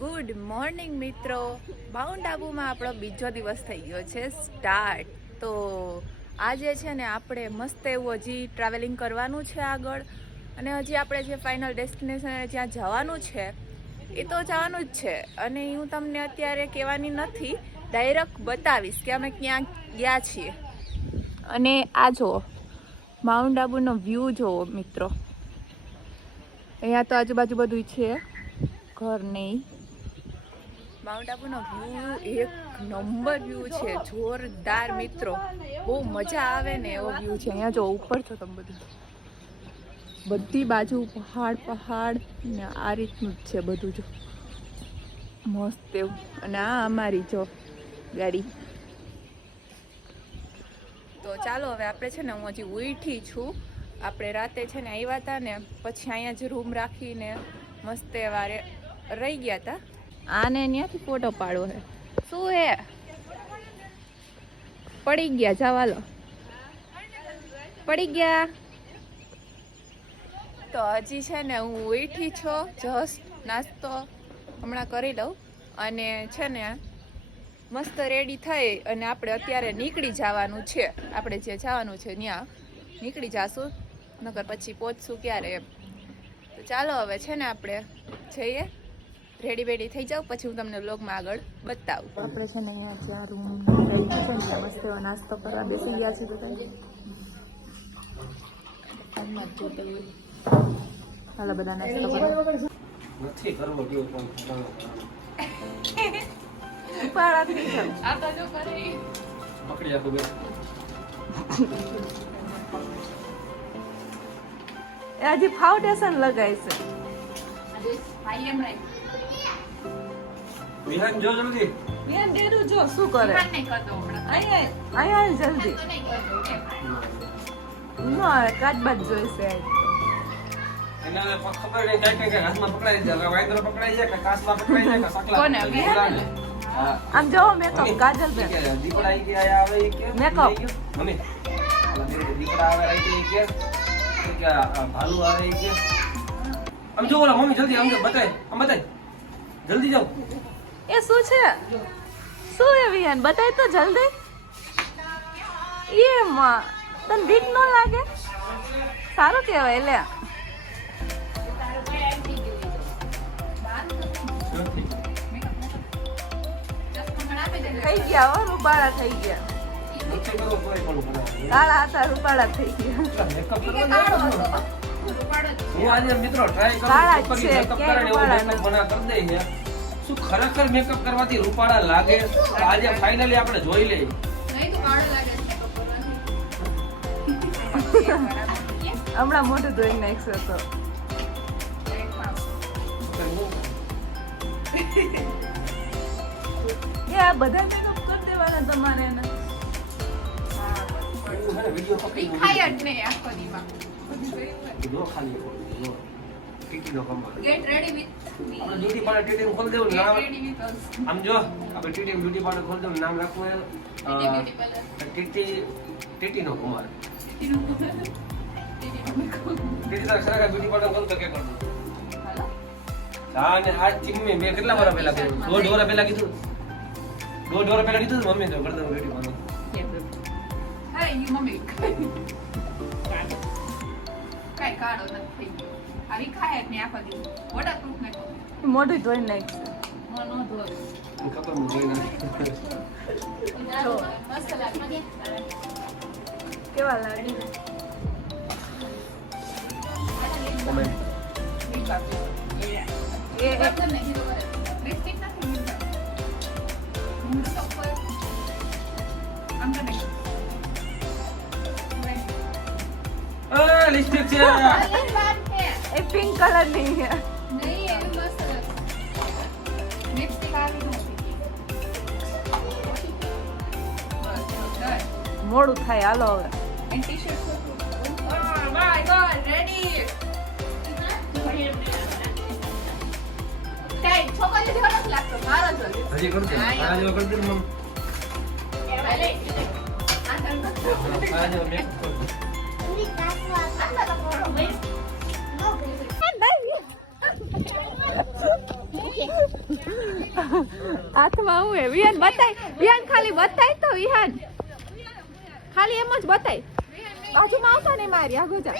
Good morning મિત્રો. Mount આબુમાં આપણો બીજો દિવસ થઈ ગયો છે, સ્ટાર્ટ. તો આજે છે ને આપણે મસ્ત એવું હજી ટ્રાવેલિંગ કરવાનું છે આગળ. અને હજી આપણે જે ફાઇનલ ડેસ્ટિનેશન જ્યાં જવાનું છે, એ તો જવાનું જ છે. અને હું તમને અત્યારે કહેવાની નથી ડાયરેક્ટ બતાવીશ કે અમે ક્યાં ગયા છીએ. અને આ જુઓ માઉન્ટ આબુનો વ્યૂ જુઓ મિત્રો. અહીંયા તો આજુબાજુ બધું છે, ઘર નહીં. માઉન્ટ આબુનો વ્યૂ એક નંબર વ્યૂ છે. જોરદાર મિત્રો. બહુ મજા આવે ને એવો વ્યૂ છે. અહીંયા જો ઉપર છો તમે બધું. બધી બાજુ પહાડ પહાડ ને આ રીતનું જ છે બધું જો. મસ્ત એવું. અને આ અમારી જો ગાડી. તો ચાલો હવે આપણે છે ને હું હજી ઉઠી છું. આપણે રાતે છે ને આવ્યા હતા ને પછી અહીંયા જ રૂમ રાખીને મસ્ત વારે રહી ગયા હતા. આને ત્યાંથી ફોટો પાડવો હે. શું હે? પડી ગયા જવાલો પડી ગયા. તો હજી છે ને હું ઉઠી છો, જસ્ટ નાસ્તો હમણાં કરી લઉં. અને છે ને મસ્ત રેડી થઈ અને આપણે અત્યારે નીકળી જવાનું છે. આપણે જે જવાનું છે ત્યાં નીકળી જાશું. નકર પછી પહોંચશું ક્યારે એમ. તો ચાલો હવે છે ને આપણે જઈએ. રેડી બેડી થઈ જાવ પછી હું તમને વ્લોગમાં આગળ બતાવું. આપણે છે ને અહીંયા જ્યાં રૂમ રહી છે ને ત્યાં મસ્ત એવો નાસ્તો કરવા બેસી ગયા છે બધા. હાલો બધા નાસ્તો કરો. થઈ હજી ફાઉન્ડેશન લગાય છે. વિહાન જો જલ્દી. વિહાન ડેરું જો શું કરે? જલ્દી. ના કાચ બાજ જોઈશે એને ખબર નહીં કાંઈક કાંઈક હાથમાં પકડાઈ જાય. વાંદરો પકડાઈ જાય કે કાચમાં પકડાઈ જાય કે સકલા કોને? પકડાઈ આમ જો મેકઅપ કાજલ બેન. દીપડા ઈ કે આવે કે Makeup. મમ્મી ઓલા દીપડા આવે ઈ કે કે ઈ કે આ ભાલુ આવે કે આમ જો ઓલા મમ્મી જલ્દી આમ બતાય આમ બતાય. જલ્દી જાઓ. એ શું છે? શું એ વિયાન બતાય તો જલ્દી. એ માં તને બીક ન લાગે? સારું કહેવાય લે. થઈ ગયા હો રૂપાળા થઈ ગયા. કાળા હતા રૂપાળા થઈ ગયા. કાળા છું કે એવું રૂપાળા શું ખરેખર મેકઅપ કરવાથી રૂપાળા લાગે? આજે ફાઇનલી આપણે જોઈ લઈએ. હમણાં મોઢું ધોઈ નાખશે તો એ આ બધા મેકઅપ કરી દેવાના તમારે એને. એવું છે ને, video પકડી જો ખાલી. આપણે બ્યુટી પાર્લર ટીટી ખોલી દેવું નામ આમ જો આપણે ટીટી બ્યુટી પાર્લર ખોલ દેવું નામ રાખવું ટીટી ટીટીનો કુમાર ટીટી ખરેખર બ્યુટી પાર્લર ખોલતો કે કરતો હા ને આ ચીમ્મી મેં કેટલા વાર પહેલા કીધું? દોઢ પહેલા કીધું? દોઢ વર્ષ પહેલા કીધું ને મમ્મી તો કરતો બ્યુટી પાર્લર મોઢું ધોઈ નાખશે. ખબર હું જોઈ ના કેવા લાગે? એ લિપસ્ટિક છે. એ પિંક કલરની છે મોડું થાય હાલો હવે હજી કરજો આ જેવો કરી દે મમ આ જેવો મેકઅપ કરજો No, baby. હાથમાં હું એ વિહાન બતાય. વિહાન ખાલી બતાય તો વિહાન. ખાલી એમ જ બતાય. બાજુમાં આવતા ને મારી આગુ જા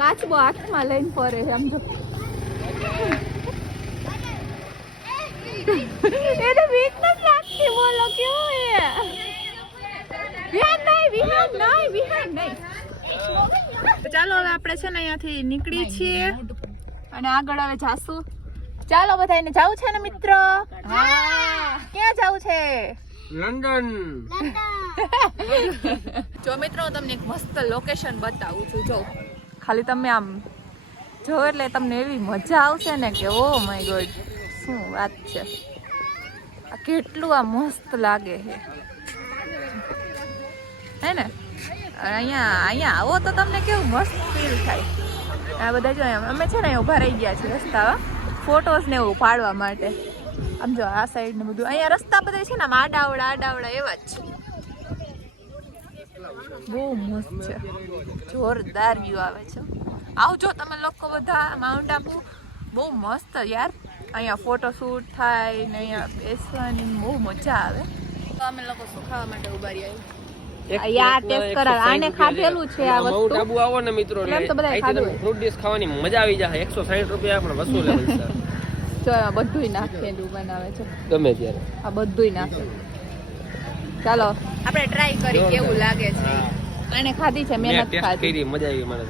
કાચબો હાથમાં લઈને ફરે એમ જો એને બીક નથી લાગતી બોલો કેવું એ? વિહાન નહીં વિહાન નહીં વિહાન નહીં. ચાલો હવે આપણે છે ને અહીંયાથી નીકળી છીએ. અને આગળ હવે જાશું. ચાલો બધા એને જવું છે ને મિત્ર? હા. ક્યાં જવું છે? લંડન. જો મિત્રો હું તમને એક મસ્ત લોકેશન બતાવું છું. જો ખાલી તમે આમ જો એટલે તમને એવી મજા આવશે ને કે ઓ માય ગોડ શું વાત છે? આ કેટલું આ મસ્ત લાગે છે. હે ને? અહીંયા અહીંયા આવો તો તમને કેવું મસ્ત ફીલ થાય. આ બધા જો અહીંયા અમે છે ને અહીંયા ઊભા રહી ગયા છીએ રસ્તા ફોટોસ ને એવું પાડવા માટે. આમ જો આ સાઈડ ને બધું. અહીંયા રસ્તા બધા છે ને, આમ આડાવડા આડાવડા એવા જ. છે બહુ મસ્ત છે. જોરદાર વ્યૂ આવે છે. આવજો તમે લોકો બધા માઉન્ટ આબુ બહુ મસ્ત યાર. અહીંયા ફોટો શૂટ થાય ને અહીંયા બેસવાની બહુ મજા આવે. તો અમે લોકો શું ખાવા માટે ઊભા રહ્યા યાર, taste કરાવ. આને ખાધેલું છે આ વસ્તુ. માઉન્ટ આબુ આવો ને મિત્રો એટલે તો બધાએ ખાધું ફ્રૂટ ડીશ ખાવાની મજા આવી જાય. એકસો સાઠ રૂપિયા પણ વસૂલ જો એમાં બધુંય નાખેલું બનાવે છે. ગમે ત્યારે. આ બધુંય નાખે ચાલો. આપણે ટ્રાય કરી કેવું લાગે છે. આને ખાધી છે મેં મહેનત ખાધી. કરી મજા આવી મને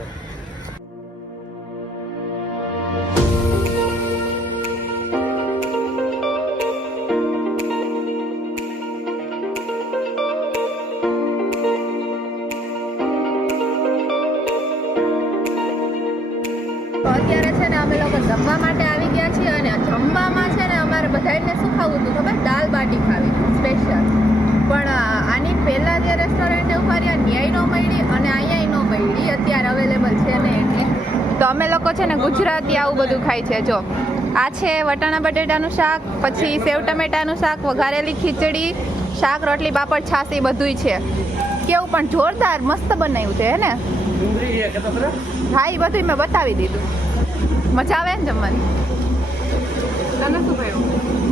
અત્યારે છે ને અમે લોકો જમવા માટે આવી ગયા છીએ અને જમવામાં છે ને અમારે બધાને શું ખાવું હતું ખબર? દાલ બાટી ખાવી સ્પેશિયલ પણ આની પહેલાં જે રેસ્ટોરન્ટે ઊભા રહ્યા ન્યાય ન મળી અને અહીંયા ન મળી. અત્યારે અવેલેબલ છે ને એટલે તો અમે લોકો છે ને ગુજરાતી આવું બધું ખાય છે જો. આ છે વટાણા બટેટાનું શાક પછી સેવ ટમેટાનું શાક વઘારેલી ખીચડી શાક રોટલી પાપડ છાશ એ બધુંય છે. કેવું પણ જોરદાર મસ્ત બનાવ્યું છે હે ને? હા એ બધું મેં બતાવી દીધું. મજા આવે ને જમવાની? તને શું ભાઈ?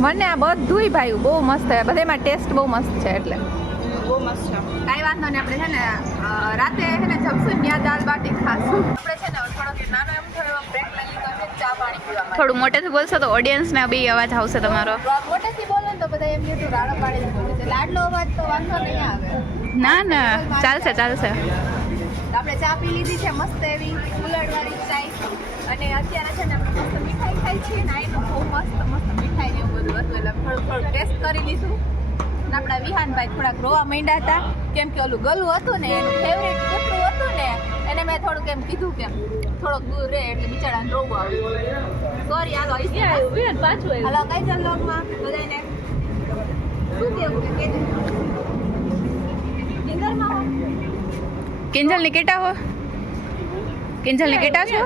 મને આ બધુંય ભાઈ બહુ મસ્ત છે. બધામાં ટેસ્ટ બહુ મસ્ત છે એટલે. બહુ મસ્ત છે. કાંઈ વાંધો નહીં. આપણે છે ને રાતે છે ને જમશું ત્યાં દાલ બાટી ખાશું. આપણે છે ને થોડો નાનો એમ થોડો બ્રેક લઈ લીધો છે ચા પાણી પીવા થોડું મોટેથી બોલશો તો ઓડિયન્સને બી અવાજ આવશે તમારો. મોટેથી બોલો ને તો બધા એમ કીધું રાડો પાડી બોલે છે લાડલો અવાજ તો વાંધો નહીં આવે. ના ના. ચાલશે ચાલશે. આપણે ચા પી લીધી છે મસ્ત એવી કુલરવાળી ચાય. અને અત્યારે છે ને આપણે મસ્ત મીઠાઈ ખાઈ છીએ ને આનું બહુ મસ્ત મસ્ત મીઠાઈ ને એવું બધું હતું. એટલે થોડું થોડું ટેસ્ટ કરી લીધું. અને આપણા વિહાનભાઈ થોડાક રોવા માંડ્યા હતા. કેમ કે ઓલું ગલું હતું ને એનું ફેવરેટ કૂતરું હતું ને એને મેં થોડુંક એમ કીધું કે થોડોક દૂર રહે એટલે બિચારાને રોવું આવ્યું સોરી હાલો પાછું હાલો કઈ ચાલ લોગમાં બધાને શું કેવું કે કહેજો. કિંજલમાં? કિંજલની કેટા હો? કિંજલ ને કેટા છો?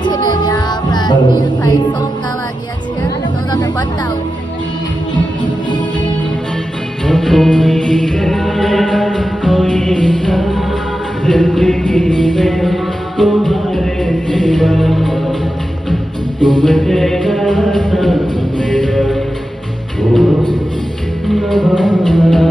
છે ને ત્યાં આપણા નીલભાઈ સોંગ ગાવા ગયા છે તો તમે બતાવો जिंदगी में तुम्हारे सिवा तुम तेरा मेरा ओ नवारा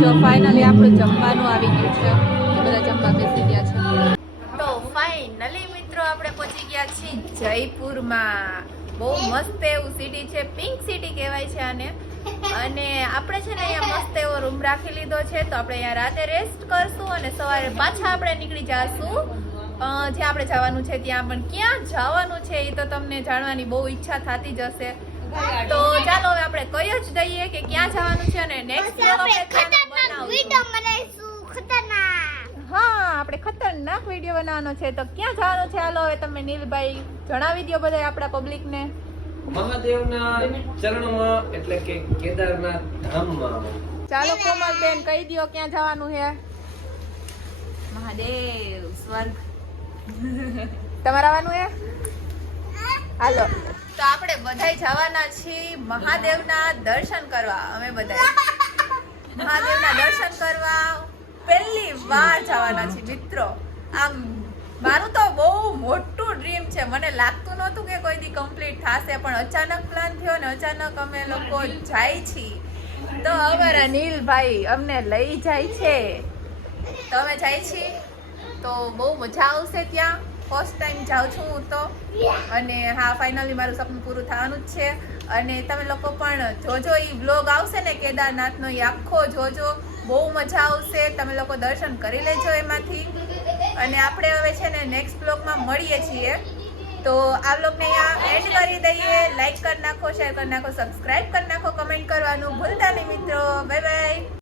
તો ફાઇનલી આપણું જમવાનું આવી ગયું છે. બધા જમવા બેસી ગયા છે. તો ફાઇનલી મિત્રો આપણે પહોંચી ગયા છીએ જયપુરમાં. બહુ મસ્ત એવું સિટી છે પિંક સિટી કહેવાય છે આને. અને આપણે છે ને અહીંયા મસ્ત એવો રૂમ રાખી લીધો છે. તો આપણે અહીંયા રાતે રેસ્ટ કરશું અને સવારે પાછા આપણે નીકળી જશું. જે જ્યાં આપણે જવાનું છે ત્યાં પણ. ક્યાં જવાનું છે એ તો તમને જાણવાની બહુ ઈચ્છા થતી જ હશે. તો ચાલો હવે આપણે કહી જ દઈએ કે ક્યાં જવાનું છે અને નેક્સ્ટ આપણે વીડિયો બનાવીશું ખતરનાક હા આપણે ખતરનાક વીડિયો બનાવવાનો છે. તો ક્યાં જવાનું છે? હાલો હવે તમે નીલભાઈ જણાવી દો બધા આપણા પબ્લિકને મહાદેવના ચરણમાં એટલે કે કેદારનાથ ધામમાં. ચાલો કોમલબેન કહી દો ક્યાં જવાનું છે? મહાદેવ સ્વર્ગ. તમારે આવવાનું છે? હાલો. તો આપણે બધાય જવાના છીએ મહાદેવના દર્શન કરવા. અમે બધા મહાદેવના દર્શન કરવા પહેલી વાર જવાના છે મિત્રો. આમ, મારું તો બહુ મોટું ડ્રીમ છે. મને લાગતું નહોતું કે કોઈ દી કમ્પ્લીટ થશે, પણ અચાનક પ્લાન થયો ને અચાનક અમે લોકો જાય છીએ. તો અમારા નીલભાઈ અમને લઈ જાય છે. તો અમે જાય છીએ? તો બહુ મજા આવશે ત્યાં. ફર્સ્ટ ટાઈમ જાઉં છું હું તો. અને હા ફાઇનલી મારું સપનું પૂરું થવાનું જ છે. અને તમે લોકો પણ જોજો એ બ્લોગ આવશે ને કેદારનાથનો એ આખો જોજો. બહુ મજા આવશે. તમે લોકો દર્શન કરી લેજો એમાંથી. અને આપણે હવે છે ને નેક્સ્ટ બ્લોગમાં મળીએ છીએ. તો આ બ્લોગને અહીંયા એન્ડ કરી દઈએ. લાઈક કરી નાખો શેર કરી નાખો સબસ્ક્રાઈબ કરી નાખો કમેન્ટ કરવાનું ભૂલતા નહીં મિત્રો. Bye bye